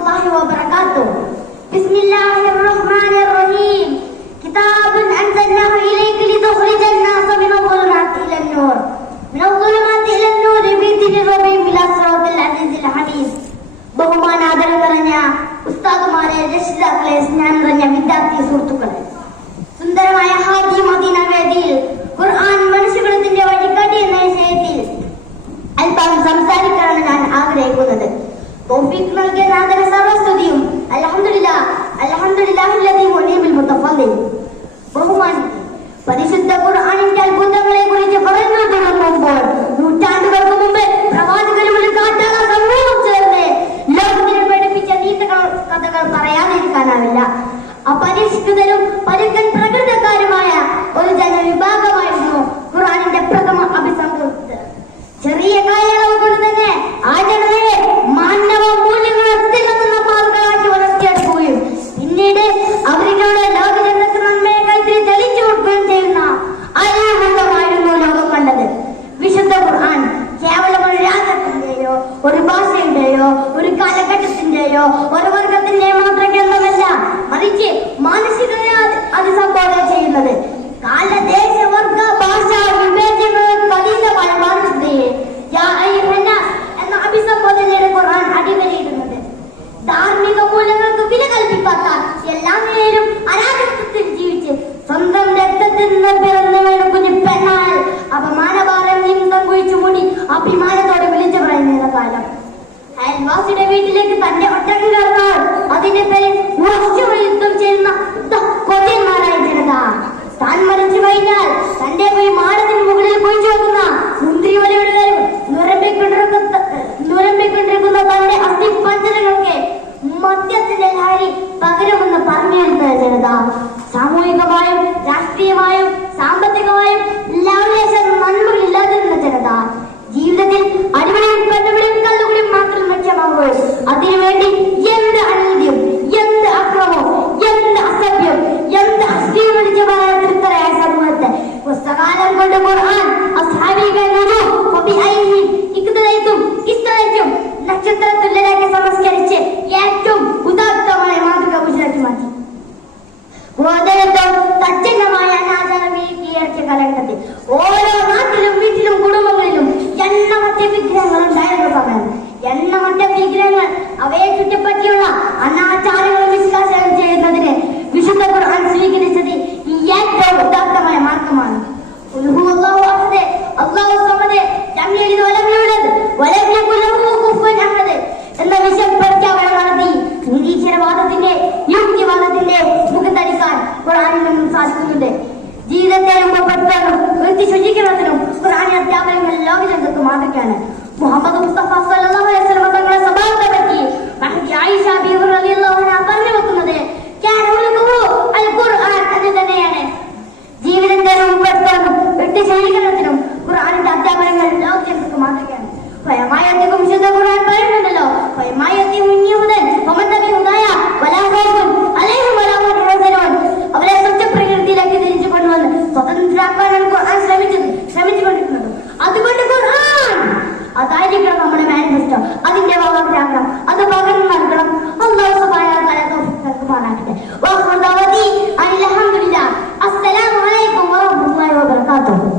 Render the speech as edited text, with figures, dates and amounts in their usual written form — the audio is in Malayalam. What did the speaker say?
warahmatullahi wabarakatuh. Bismillahirrahmanirrahim. Kitabun anzalnahu ilayka litukhrijan nasa minadh-dhulumati ilan nur. Minadh-dhulumati ilan nur bi'idhni rabbihim ila siratil azizil hamid. ബഹുമാനാദരം നിറഞ്ഞ ഉസ്താദുമാരെ, രക്ഷിതാക്കളെ, സ്നേഹം നിറഞ്ഞ വിദ്യാർത്ഥി സുഹൃത്തുക്കളെ, സുന്ദരമായ ഹാജി മദീന വേദിയിൽ ഖുർആൻ മനുഷ്യകുലത്തിന്റെ വഴികാട്ടി എന്ന വിഷയത്തിൽ അല്പം സംസാരിക്കാനാണ് ഞാൻ ആഗ്രഹിക്കുന്നത്. തൗഫീഖ് നൽകിയ നാഥന് സർവസ്തുതിയും. അൽഹംദുലില്ലാഹില്ലദീ മുനീബിൽ മുതഫദ്ദിൽ. ബഹുമാനിക്കും പരിശുദ്ധ ഖുർആനിന്റെ അത്ഭുതങ്ങളെ കുറിച്ച് പറഞ്ഞു തുടങ്ങുമ്പോൾ നൂറ്റാണ്ടുകൾക്ക് മുമ്പ് പ്രവാചകരും ഒരു കാട്ടാള സമൂഹം ചേർന്ന് ലോകത്തിനെ പഠിപ്പിച്ച നീണ്ട കഥകൾ പറയാതിരിക്കാനാവില്ല. അപരിഷ്കൃതരും പരുക്കൻ പ്രകൃതക്കാരുമായ ഒരു ജനവിഭാഗമായിരുന്നു ഖുർആനിന്റെ പ്രഥമ അഭിസംബോധന. ചെറിയ കാലയളവ് കൊണ്ട് തന്നെ ആ ജനതയെ മാനവ മൂല്യങ്ങൾ അസ്ഥിരക്കുന്ന പാൽകളാക്കി വളർത്തിയെടുക്കുകയും പിന്നീട് അവരിലൂടെ ലോകജനതയ്ക്ക് നന്മയെ കൈത്തിരി തെളിച്ചു കൊടുക്കുകയും ചെയ്യുന്ന അത്ഭുതമായിരുന്നു ലോകം കണ്ടത്. വിശുദ്ധ ഖുർആൻ കേവലം ഒരു രാജ്യത്തിന്റെയോ ഒരു ഭാഷയുടെയോ ഒരു കാലഘട്ടത്തിന്റെയോ ഒരു വർഗത്തിന്റെയോ മാത്രം ഗ്രന്ഥമല്ല, മറിച്ച് മാനസികതയെ അഭിസംബോധന ചെയ്യുന്നത്. കാല, ദേശ, വർഗ, ഭാഷ വിവേചനങ്ങൾക്ക് അതീതമായ മാനുഷികതയെ എന്ന അഭിസംബോധനയുടെ ഖുർആൻ അടിവരയിടുന്നത്. ധാർമ്മിക മൂല്യങ്ങൾക്ക് വില കൽപ്പിക്കാത്ത എല്ലാ നിലയിലും അരാജകത്വത്തിൽ ജീവിച്ച് സ്വന്തം രക്തത്തിൽ നിന്ന് പിറന്നു വീണ കുഞ്ഞു പെണ്ണാൽ അപമാനഭാരം നിമിത്തം കുഴിച്ചു മൂടി അഭിമാനത്തോടെ വിളിച്ചു പറയുന്ന കാലം. അയൽവാസിയുടെ വീട്ടിലേക്ക് തന്റെ ഒറ്റക്ക് കടന്നാൽ അതിന്റെ പേരിൽ വർഷങ്ങൾ യുദ്ധം ചെയ്യുന്ന കൊതിയന്മാരായ ജനത. താൻ മരിച്ചു കഴിഞ്ഞാൽ തന്റെ പോയി മാടത്തിന് മുകളിൽ കുഴിച്ചു വെക്കുന്ന മുന്തിരിവലയുടെ നേരം നുരമ്പിക്കൊണ്ടിരിക്കുന്ന തന്റെ അസ്ഥിപഞ്ജരങ്ങൾക്ക് മദ്യത്തിന്റെ ലഹരി പകരമെന്ന് പറഞ്ഞിരുന്ന ജനത. സാമൂഹികമായും രാഷ്ട്രീയമായും സാമ്പത്തികമായും ലാവലേശം നന്മകളില്ലാതിരുന്ന ജനത. ജീവിതത്തിൽ അടിമയും പെണ്ണുപിടിയും കല്ലുകളിയും മാത്രം ലക്ഷ്യമാകുമ്പോൾ അതിനുവേണ്ടി എന്ത് അനീതിയും, എന്ത് അക്രമവും, എന്ത് അസഭ്യം, എന്ത് അശ്ലീലമായ തൃപ്തരായ സമൂഹത്തെ പുസ്തകാലം കൊണ്ട് ഖുർആൻ നക്ഷത്ര തുല്യരാക്കി സംസ്കരിച്ച് ഏറ്റവും ഉദാത്തമായ മാതൃക മുന്നിലാക്കി മാറ്റി. തച്ചന്നമായ അനാചാരം കീഴടച്ച കാലഘട്ടത്തിൽ ഓരോ നാട്ടിലും വീട്ടിലും കുടുംബങ്ങളിലും എണ്ണമറ്റ വിഗ്രഹങ്ങൾ ഉണ്ടായിരുന്ന സമയം എണ്ണമറ്റ വിഗ്രഹങ്ങൾ അവയെ ചുറ്റിപ്പറ്റിയുള്ള അനാചാരങ്ങൾ നിഷ്കാസനം ചെയ്യുന്നതിന് വിശുദ്ധ ഖുർആൻ സ്വീകരിച്ചത് ഈ ഏറ്റവും ഉദാത്തമായ മാർഗമാണ്. എന്ന വിഷയം പ്രഖ്യാപനം നടത്തി നിരീശ്വരവാദത്തിന്റെ യുക്തിവാദത്തിന്റെ മുഖത്തടിക്കാൻ ഖുർആനിൽ നിന്നും സാധിക്കുന്നുണ്ട്. ജീവിതത്തെ രൂപപ്പെടുത്താനും വ്യക്തി ശുചീകരണത്തിനും ഖുർആനി അധ്യാപനങ്ങൾ ലോകജനതയ്ക്ക് മാതൃകയാണ്. മുഹമ്മദ് മുസ്തഫ സല്ലല്ലാഹു അലൈഹി വസല്ലം തങ്ങളുടെ സ്വഭാവത്തെ പറ്റി ആയിഷ ബീവി റളിയല്ലാഹു അൻഹ പറഞ്ഞു വെക്കുന്നത് അൽ ഖുർആൻ എന്ന് തന്നെയാണ്. ജീവിതത്തെ രൂപപ്പെടുത്താനും വ്യക്തി ശുചീകരണത്തിനും ഖുർആനിന്റെ അധ്യാപനങ്ങൾ ലോകജനതയ്ക്ക് മാതൃകയാണ്. സ്വയമായത്തിക്കും വിശുദ്ധ ഖുർആൻ പറയുന്നുണ്ടല്ലോ, അവരെ സ്വച്ഛപ്രകൃതിയിലേക്ക് തിരിച്ചു കൊണ്ടുവന്ന് സ്വതന്ത്രരാക്കാനാണ് ഖുർആൻ ശ്രമിച്ചുകൊണ്ടിരിക്കുന്നത്. അതുകൊണ്ട് ഖുർആൻ അതായിരിക്കണം നമ്മുടെ മാനിഫെസ്റ്റോ. അതിന്റെ വാഗ്ദാനം അത് പകർന്നു നൽകണം. അല്ലാഹു സുബ്ഹാനഹു വ തആല തൗഫീഖ് നൽകുമാറാകട്ടെ. അസ്സലാമു അലൈക്കും വറഹ്മത്തുള്ളാഹി വബറകാതുഹു.